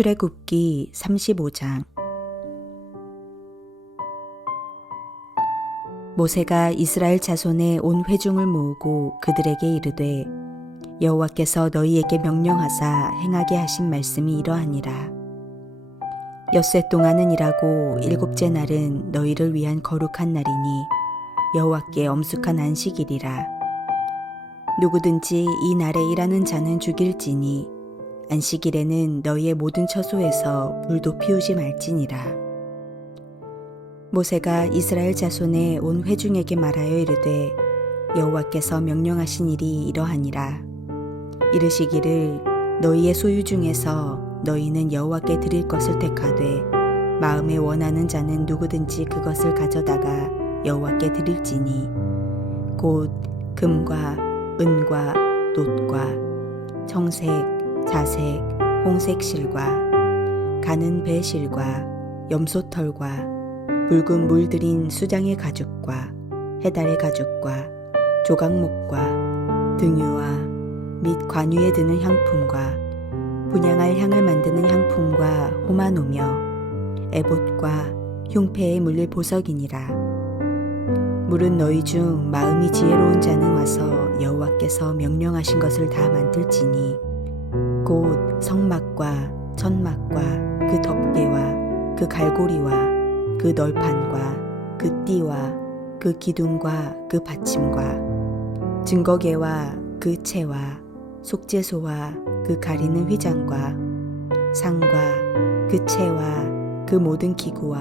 출애굽기 35장. 모세가 이스라엘 자손의 온 회중을 모으고 그들에게 이르되 여호와께서 너희에게 명령하사 행하게 하신 말씀이 이러하니라. 엿새 동안은 일하고 일곱째 날은 너희를 위한 거룩한 날이니 여호와께 엄숙한 안식일이라. 누구든지 이 날에 일하는 자는 죽일지니 안식일에는 너희의 모든 처소에서 불도 피우지 말지니라. 모세가 이스라엘 자손의 온 회중에게 말하여 이르되 여호와께서 명령하신 일이 이러하니라. 이르시기를 너희의 소유 중에서 너희는 여호와께 드릴 것을 택하되 마음에 원하는 자는 누구든지 그것을 가져다가 여호와께 드릴지니 곧 금과 은과 놋과 청색 자색, 홍색 실과 가는 배 실과 염소털과 붉은 물들인 수장의 가죽과 해달의 가죽과 조각목과 등유와 및 관유에 드는 향품과 분양할 향을 만드는 향품과 호마노며 에봇과 흉패에 물릴 보석이니라. 물은 너희 중 마음이 지혜로운 자는 와서 여호와께서 명령하신 것을 다 만들지니 곧 성막과 천막과 그 덮개와 그 갈고리와 그 널판과 그 띠와 그 기둥과 그 받침과 증거계와 그 채와 속죄소와 그 가리는 휘장과 상과 그 채와 그 모든 기구와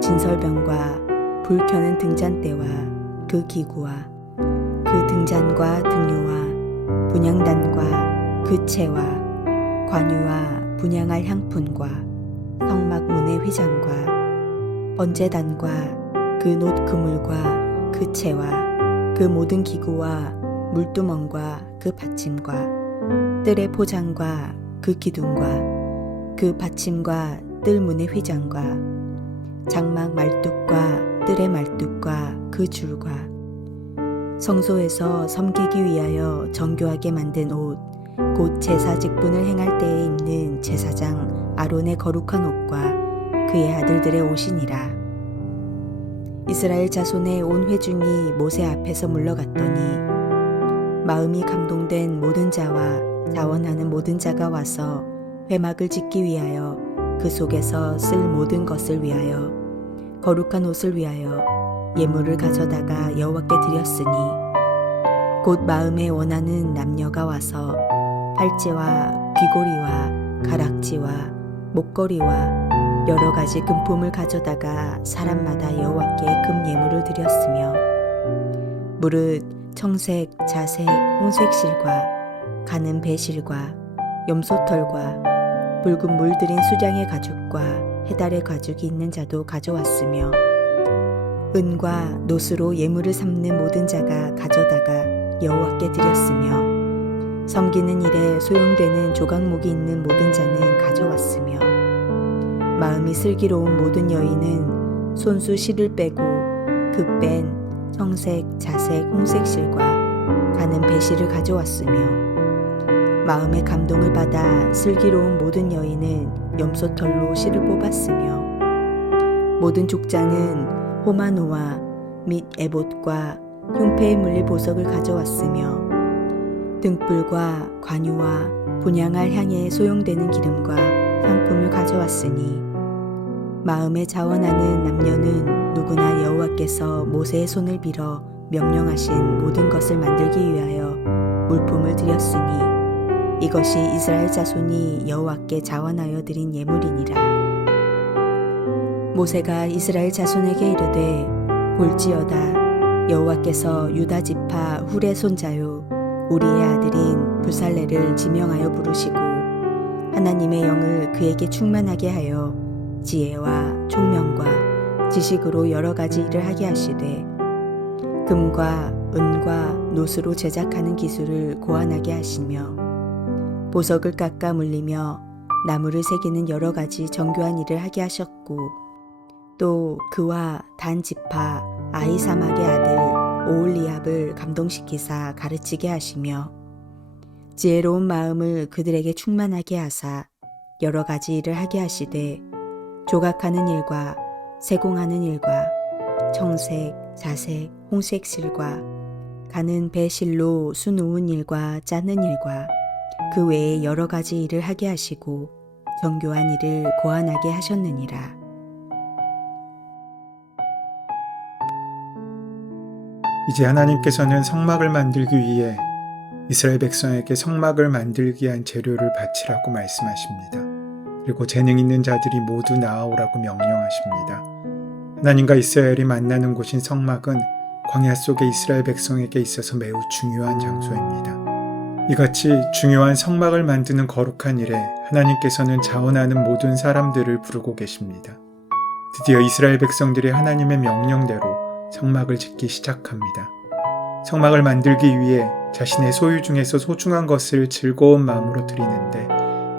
진설병과 불 켜는 등잔대와 그 기구와 그 등잔과 등료와 분양단과 그 채와 관유와 분양할 향품과 성막문의 휘장과 번제단과 그노 그물과 그 채와 그 모든 기구와 물두멍과 그 받침과 뜰의 포장과 그 기둥과 그 받침과 뜰 문의 휘장과 장막 말뚝과 뜰의 말뚝과 그 줄과 성소에서 섬기기 위하여 정교하게 만든 옷 곧 제사 직분을 행할 때에 입는 제사장 아론의 거룩한 옷과 그의 아들들의 옷이니라. 이스라엘 자손의 온 회중이 모세 앞에서 물러갔더니 마음이 감동된 모든 자와 자원하는 모든 자가 와서 회막을 짓기 위하여 그 속에서 쓸 모든 것을 위하여 거룩한 옷을 위하여 예물을 가져다가 여호와께 드렸으니 곧 마음에 원하는 남녀가 와서 팔찌와 귀고리와 가락지와 목걸이와 여러 가지 금품을 가져다가 사람마다 여호와께 금 예물을 드렸으며 무릇 청색, 자색, 홍색 실과 가는 배실과 염소털과 붉은 물 들인 수장의 가죽과 해달의 가죽이 있는 자도 가져왔으며 은과 노스로 예물을 삼는 모든 자가 가져다가 여호와께 드렸으며 섬기는 일에 소용되는 조각목이 있는 모든 자는 가져왔으며 마음이 슬기로운 모든 여인은 손수 실을 빼고 급뺀 청색, 자색, 홍색 실과 가는 배실을 가져왔으며 마음의 감동을 받아 슬기로운 모든 여인은 염소털로 실을 뽑았으며 모든 족장은 호마노와 및 에봇과 흉패에 물릴 보석을 가져왔으며 등불과 관유와 분양할 향에 소용되는 기름과 향품을 가져왔으니 마음에 자원하는 남녀는 누구나 여호와께서 모세의 손을 빌어 명령하신 모든 것을 만들기 위하여 물품을 드렸으니 이것이 이스라엘 자손이 여호와께 자원하여 드린 예물이니라. 모세가 이스라엘 자손에게 이르되 볼지어다 여호와께서 유다 지파 훌의 손자요 우리의 아들인 부살레를 지명하여 부르시고 하나님의 영을 그에게 충만하게 하여 지혜와 총명과 지식으로 여러 가지 일을 하게 하시되 금과 은과 노스로 제작하는 기술을 고안하게 하시며 보석을 깎아 물리며 나무를 새기는 여러 가지 정교한 일을 하게 하셨고 또 그와 단 지파 아이사막의 아들 오올리압을 감동시키사 가르치게 하시며 지혜로운 마음을 그들에게 충만하게 하사 여러 가지 일을 하게 하시되 조각하는 일과 세공하는 일과 청색, 자색, 홍색 실과 가는 배실로 수 놓은 일과 짜는 일과 그 외에 여러 가지 일을 하게 하시고 정교한 일을 고안하게 하셨느니라. 이제 하나님께서는 성막을 만들기 위해 이스라엘 백성에게 성막을 만들기 위한 재료를 바치라고 말씀하십니다. 그리고 재능 있는 자들이 모두 나아오라고 명령하십니다. 하나님과 이스라엘이 만나는 곳인 성막은 광야 속의 이스라엘 백성에게 있어서 매우 중요한 장소입니다. 이같이 중요한 성막을 만드는 거룩한 일에 하나님께서는 자원하는 모든 사람들을 부르고 계십니다. 드디어 이스라엘 백성들이 하나님의 명령대로 성막을 짓기 시작합니다. 성막을 만들기 위해 자신의 소유 중에서 소중한 것을 즐거운 마음으로 드리는데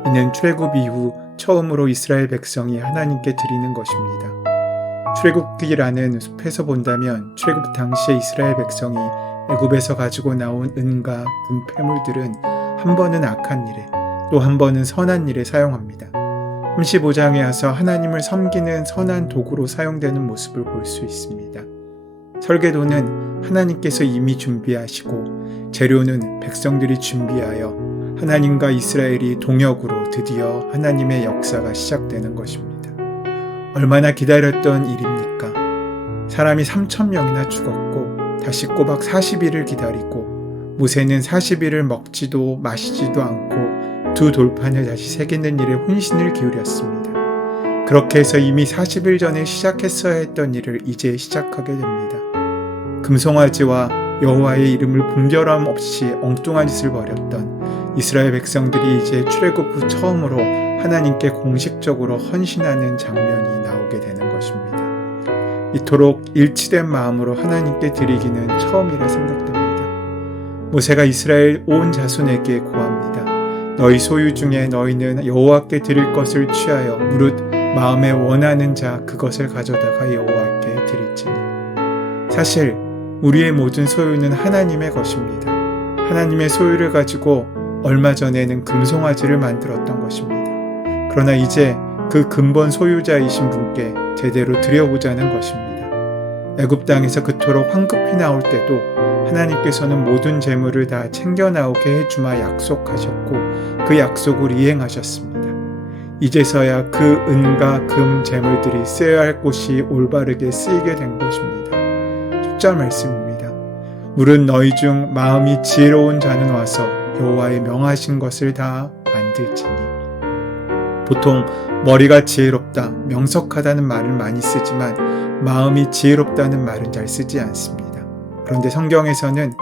이는 출애굽 이후 처음으로 이스라엘 백성이 하나님께 드리는 것입니다. 출애굽기라는 숲에서 본다면 출애굽 당시에 이스라엘 백성이 애굽에서 가지고 나온 은과 금 패물들은 한 번은 악한 일에 또 한 번은 선한 일에 사용합니다. 35장에 와서 하나님을 섬기는 선한 도구로 사용되는 모습을 볼 수 있습니다. 설계도는 하나님께서 이미 준비하시고 재료는 백성들이 준비하여 하나님과 이스라엘이 동역으로 드디어 하나님의 역사가 시작되는 것입니다. 얼마나 기다렸던 일입니까? 사람이 3천명이나 죽었고 다시 꼬박 40일을 기다리고 모세는 40일을 먹지도 마시지도 않고 두 돌판을 다시 새기는 일에 혼신을 기울였습니다. 그렇게 해서 이미 40일 전에 시작했어야 했던 일을 이제 시작하게 됩니다. 금송아지와 여호와의 이름을 분별함 없이 엉뚱한 짓을 벌였던 이스라엘 백성들이 이제 출애굽 후 처음으로 하나님께 공식적으로 헌신하는 장면이 나오게 되는 것입니다. 이토록 일치된 마음으로 하나님께 드리기는 처음이라 생각됩니다. 모세가 이스라엘 온 자손에게 고합니다. 너희 소유 중에 너희는 여호와께 드릴 것을 취하여 무릇 마음에 원하는 자 그것을 가져다가 여호와께 드릴지니. 사실 우리의 모든 소유는 하나님의 것입니다. 하나님의 소유를 가지고 얼마 전에는 금송아지를 만들었던 것입니다. 그러나 이제 그 근본 소유자이신 분께 제대로 드려보자는 것입니다. 애굽 땅에서 그토록 황급히 나올 때도 하나님께서는 모든 재물을 다 챙겨 나오게 해주마 약속하셨고 그 약속을 이행하셨습니다. 이제서야 그 은과 금 재물들이 쓰여야 할 곳이 올바르게 쓰이게 된 것입니다. 10절 말씀입니다. 물은 너희 중 마음이 지혜로운 자는 와서 여호와의 명하신 것을 다 만들지니 보통 머리가 지혜롭다, 명석하다는 말을 많이 쓰지만 마음이 지혜롭다는 말은 잘 쓰지 않습니다. 그런데 성경에서는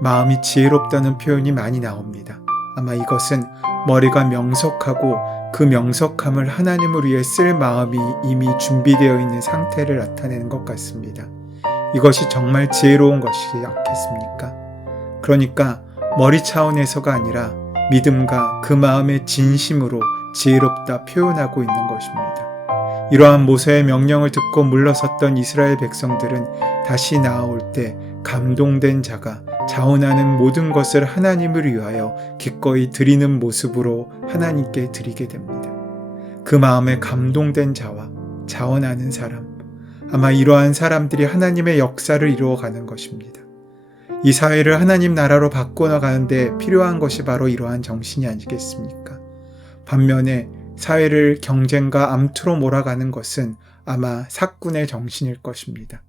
마음이 지혜롭다는 표현이 많이 나옵니다. 아마 이것은 머리가 명석하고 그 명석함을 하나님을 위해 쓸 마음이 이미 준비되어 있는 상태를 나타내는 것 같습니다. 이것이 정말 지혜로운 것이 않겠습니까? 그러니까 머리 차원에서가 아니라 믿음과 그 마음의 진심으로 지혜롭다 표현하고 있는 것입니다. 이러한 모세의 명령을 듣고 물러섰던 이스라엘 백성들은 다시 나아올 때 감동된 자가 자원하는 모든 것을 하나님을 위하여 기꺼이 드리는 모습으로 하나님께 드리게 됩니다. 그 마음에 감동된 자와 자원하는 사람, 아마 이러한 사람들이 하나님의 역사를 이루어가는 것입니다. 이 사회를 하나님 나라로 바꿔나가는데 필요한 것이 바로 이러한 정신이 아니겠습니까? 반면에 사회를 경쟁과 암투로 몰아가는 것은 아마 사꾼의 정신일 것입니다.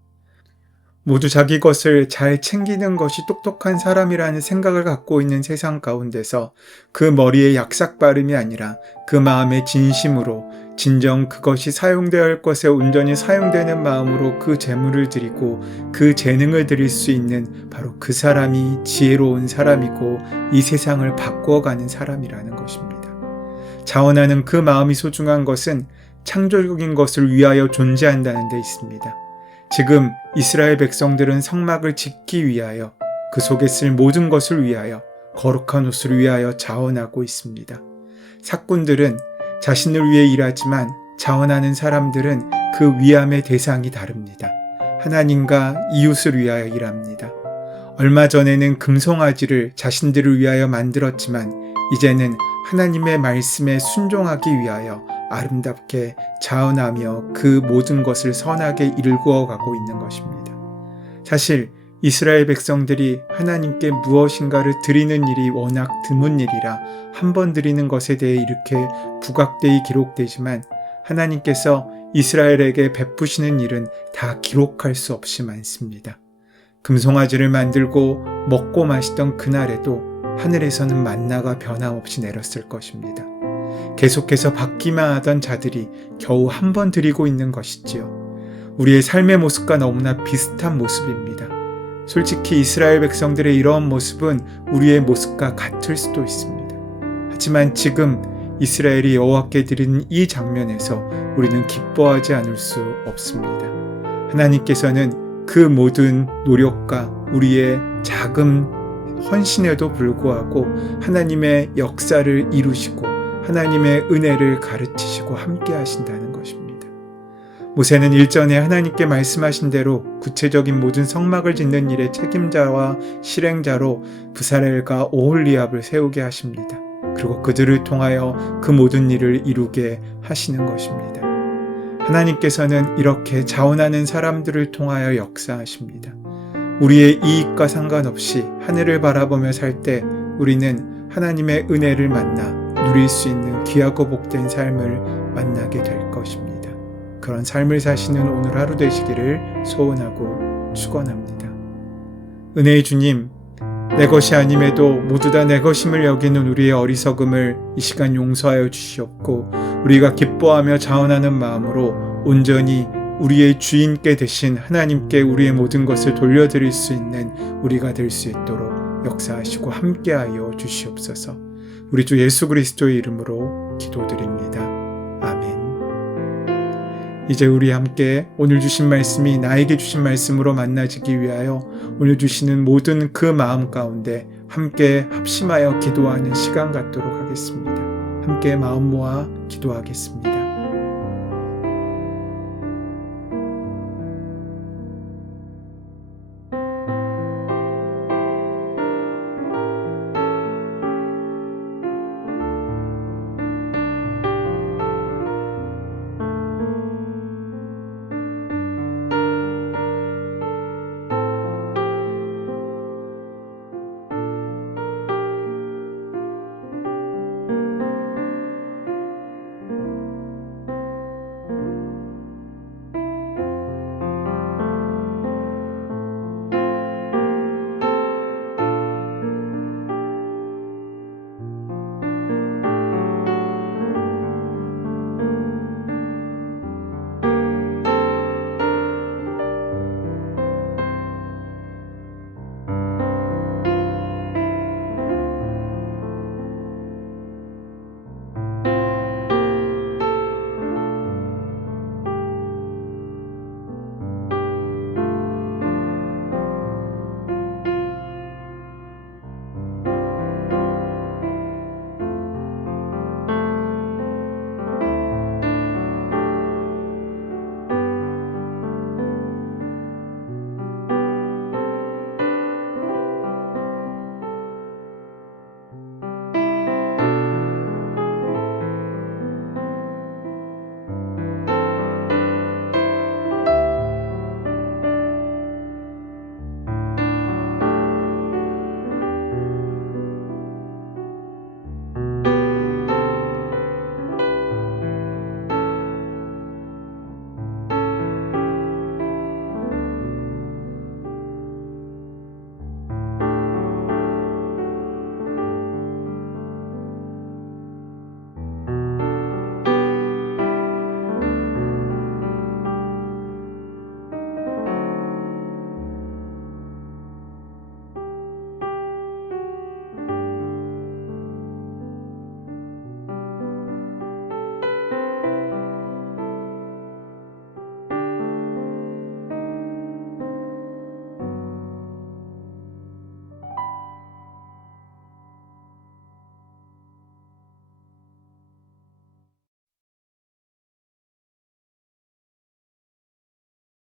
모두 자기 것을 잘 챙기는 것이 똑똑한 사람이라는 생각을 갖고 있는 세상 가운데서 그 머리의 약삭 발음이 아니라 그 마음의 진심으로 진정 그것이 할 것에 온전히 사용되는 마음으로 그 재물을 드리고 그 재능을 드릴 수 있는 바로 그 사람이 지혜로운 사람이고 이 세상을 바꾸어가는 사람이라는 것입니다. 자원하는 그 마음이 소중한 것은 창조적인 것을 위하여 존재한다는 데 있습니다. 지금 이스라엘 백성들은 성막을 짓기 위하여 그 속에 쓸 모든 것을 위하여 거룩한 옷을 위하여 자원하고 있습니다. 사꾼들은 자신을 위해 일하지만 자원하는 사람들은 그 위함의 대상이 다릅니다. 하나님과 이웃을 위하여 일합니다. 얼마 전에는 금송아지를 자신들을 위하여 만들었지만 이제는 하나님의 말씀에 순종하기 위하여 아름답게 자원하며 그 모든 것을 선하게 이루어 가고 있는 것입니다. 사실 이스라엘 백성들이 하나님께 무엇인가를 드리는 일이 워낙 드문 일이라 한 번 드리는 것에 대해 이렇게 부각되이 기록되지만 하나님께서 이스라엘에게 베푸시는 일은 다 기록할 수 없이 많습니다. 금송아지를 만들고 먹고 마시던 그날에도 하늘에서는 만나가 변함없이 내렸을 것입니다. 계속해서 받기만 하던 자들이 겨우 한 번 드리고 있는 것이지요. 우리의 삶의 모습과 너무나 비슷한 모습입니다. 솔직히 이스라엘 백성들의 이러한 모습은 우리의 모습과 같을 수도 있습니다. 하지만 지금 이스라엘이 여호와께 드리는 이 장면에서 우리는 기뻐하지 않을 수 없습니다. 하나님께서는 그 모든 노력과 우리의 작은 헌신에도 불구하고 하나님의 역사를 이루시고 하나님의 은혜를 가르치시고 함께 하신다는. 모세는 일전에 하나님께 말씀하신 대로 구체적인 모든 성막을 짓는 일의 책임자와 실행자로 부사렐과 오홀리압을 세우게 하십니다. 그리고 그들을 통하여 그 모든 일을 이루게 하시는 것입니다. 하나님께서는 이렇게 자원하는 사람들을 통하여 역사하십니다. 우리의 이익과 상관없이 하늘을 바라보며 살 때 우리는 하나님의 은혜를 만나 누릴 수 있는 귀하고 복된 삶을 만나게 될 것입니다. 그런 삶을 사시는 오늘 하루 되시기를 소원하고 축원합니다. 은혜의 주님, 내 것이 아님에도 모두 다 내 것임을 여기는 우리의 어리석음을 이 시간 용서하여 주시옵고 우리가 기뻐하며 자원하는 마음으로 온전히 우리의 주인께 되신 하나님께 우리의 모든 것을 돌려드릴 수 있는 우리가 될 수 있도록 역사하시고 함께하여 주시옵소서. 우리 주 예수 그리스도의 이름으로 기도드립니다. 이제 우리 함께 오늘 주신 말씀이 나에게 주신 말씀으로 만나지기 위하여 오늘 주시는 모든 그 마음 가운데 함께 합심하여 기도하는 시간 갖도록 하겠습니다. 함께 마음 모아 기도하겠습니다.